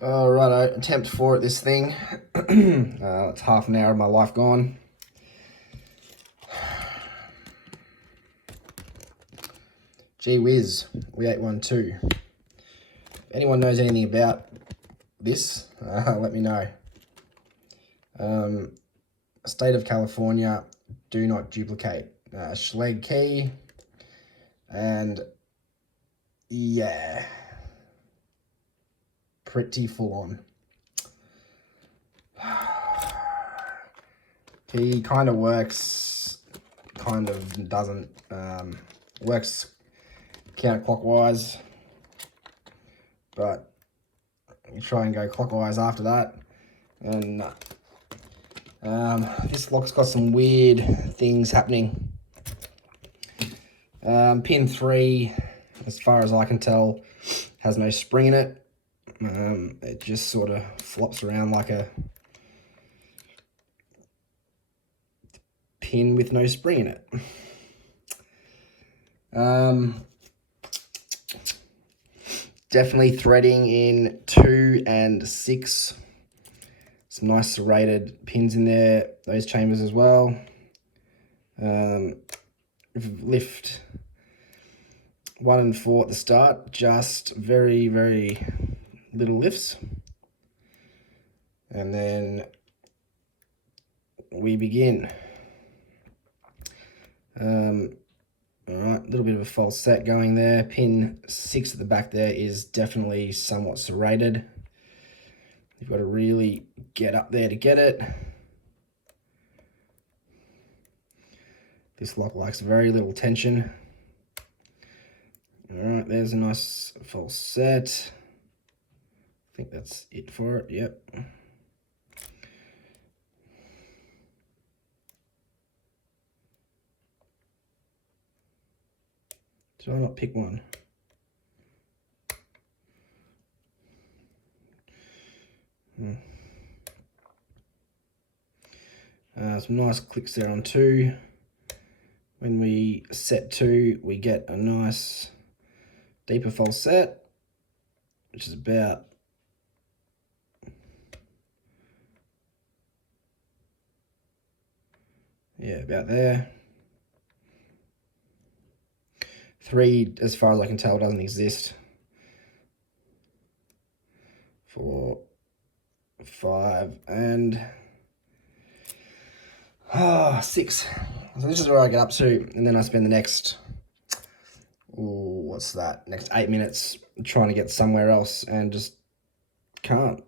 Righto, attempt 4 at this thing. It's half an hour of my life gone. Gee whiz, we ate one too. If anyone knows anything about this, let me know. State of California, do not duplicate. Schleg key, and yeah, pretty full on. Key kind of works, kind of doesn't. Works counterclockwise, but you try and go clockwise after that, and this lock's got some weird things happening. Pin 3, as far as I can tell, has no spring in it. It just sort of flops around like a pin with no spring in it. Definitely threading in 2 and 6. Some nice serrated pins in there, those chambers as well. Lift 1 and 4 at the start, just very, very little lifts. And then we begin. Alright, a little bit of a false set going there. Pin 6 at the back there is definitely somewhat serrated. You've got to really get up there to get it. This lock likes very little tension. Alright, there's a nice false set. I think that's it for it, yep. Did I not pick one? Some nice clicks there on 2. When we set 2, we get a nice deeper false set, which is about about there. 3, as far as I can tell, doesn't exist. 4, 5, and 6. So this is where I get up to, and then I spend the next, what's that? Next 8 minutes trying to get somewhere else, and just can't.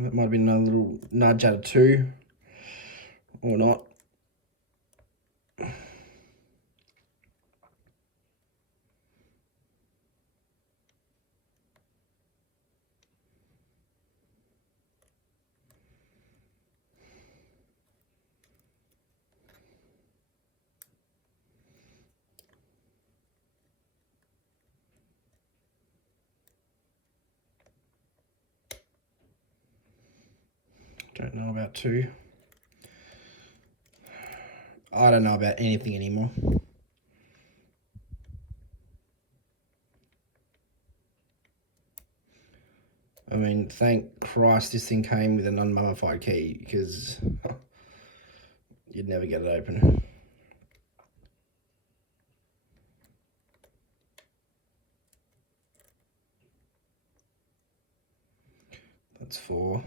That might have been another little nudge out of 2, or not. Don't know about 2. I don't know about anything anymore. I mean, thank Christ this thing came with an unmummified key, because you'd never get it open. That's 4.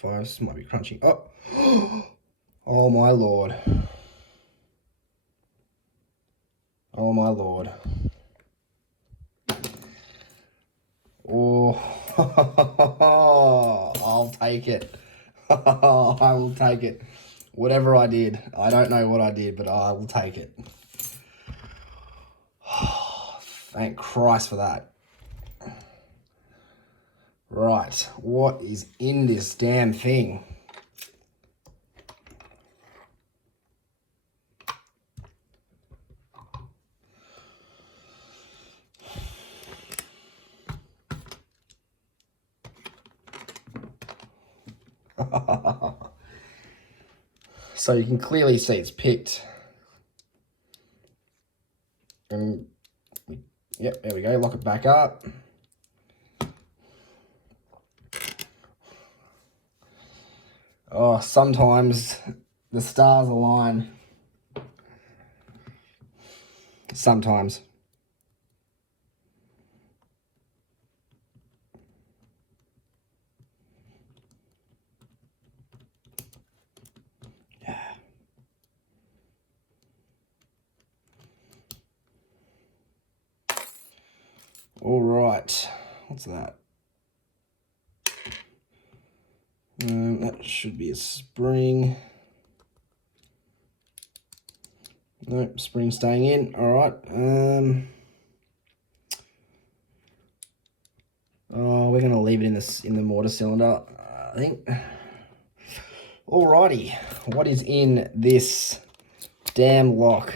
5 might be crunching. Oh, oh my Lord. Oh my Lord. Oh, I'll take it. I will take it. Whatever I did, I don't know what I did, but I will take it. Thank Christ for that. Right, what is in this damn thing? So you can clearly see it's picked. And yep, there we go, lock it back up. Oh, sometimes the stars align. Sometimes. Yeah. All right, what's that? That should be a spring. Nope, spring staying in. All right. Oh, we're gonna leave it in the mortar cylinder, I think. Alrighty, what is in this damn lock?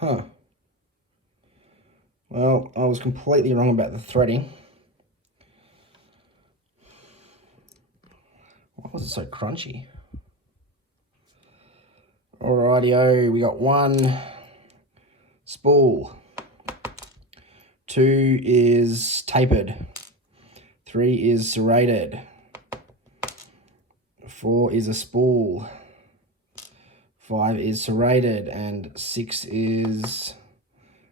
Huh. Well, I was completely wrong about the threading. Why was it so crunchy? Alrighty-o, we got 1 spool. 2 is tapered. 3 is serrated. 4 is a spool. 5 is serrated, and 6 is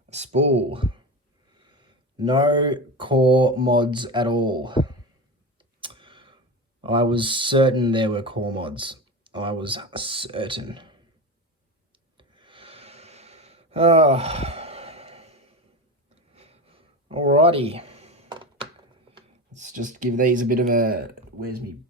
a spool. No core mods at all. I was certain there were core mods. I was certain. Alrighty. Let's just give these a bit of a... Where's me?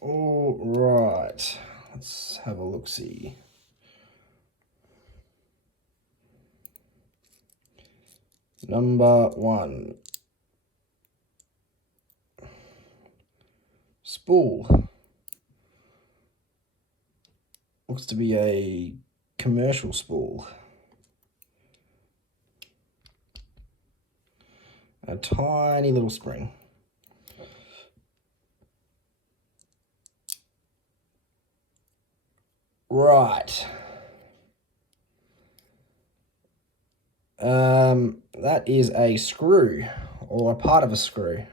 All right, let's have a look-see. Number 1. Spool. Looks to be a commercial spool. A tiny little spring. Right. That is a screw, or a part of a screw.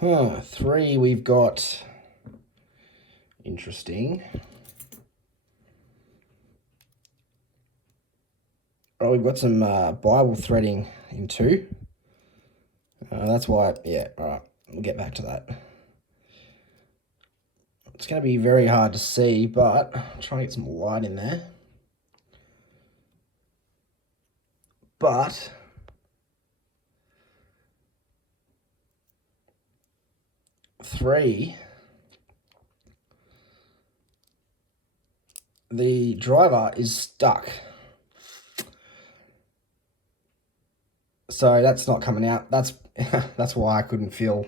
Huh, 3 we've got, interesting. Oh, we've got some Bible threading in 2. That's why, yeah, all right, we'll get back to that. It's going to be very hard to see, but I'll try and get some light in there. But three, the driver is stuck. So that's not coming out. That's that's why I couldn't feel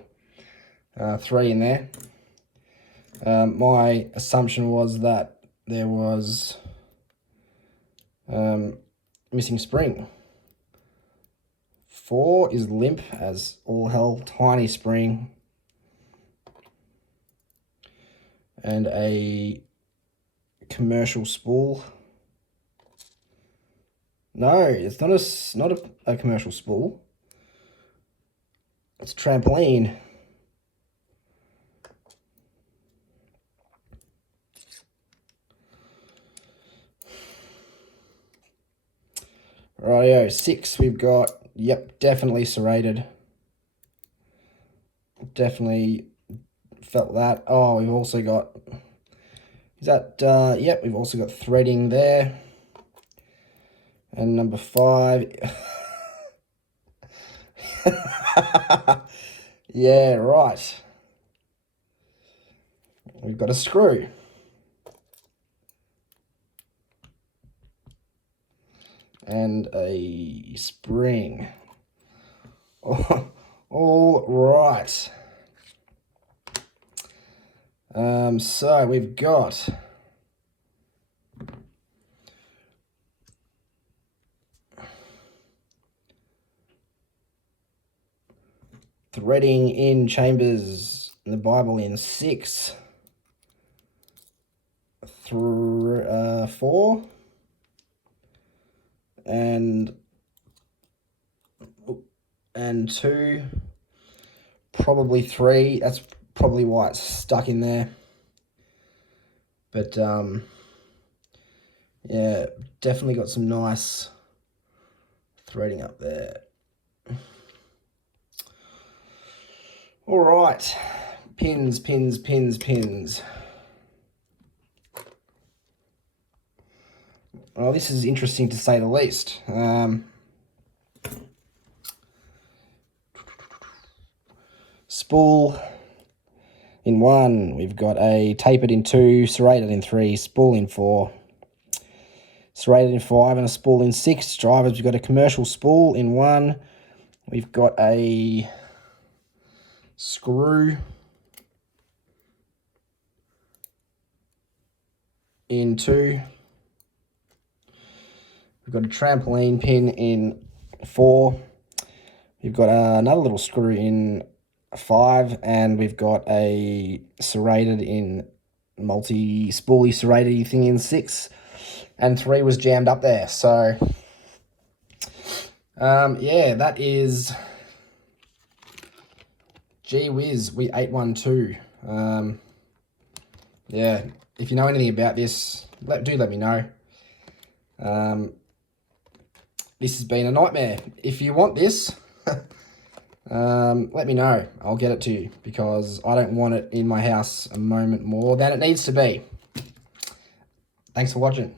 3 in there. My assumption was that there was Missing spring. 4 is limp as all hell. Tiny spring. And a commercial spool. No, it's not a commercial spool. It's a trampoline. Rightio, 6 we've got, yep, definitely serrated. Definitely felt that. Oh, we've also got, is that, yep, we've also got threading there. And number 5. Yeah, right. We've got a screw. And a spring. All right. So we've got threading in chambers in the Bible in 6, 4, and 2, probably 3. That's probably why it's stuck in there. But yeah, definitely got some nice threading up there. All right, pins, pins, pins, pins. Well, this is interesting to say the least. Spool in 1, we've got a tapered in 2, serrated in 3, spool in 4, serrated in 5, and a spool in 6. Drivers, we've got a commercial spool in 1, we've got a screw in 2, we've got a trampoline pin in 4, we've got another little screw in 5, and we've got a serrated in multi-spoolie serrated thing in 6, and 3 was jammed up there. So yeah, that is Whiz, we 812. Yeah, if you know anything about this, do let me know. This has been a nightmare. If you want this, let me know. I'll get it to you, because I don't want it in my house a moment more than it needs to be. Thanks for watching.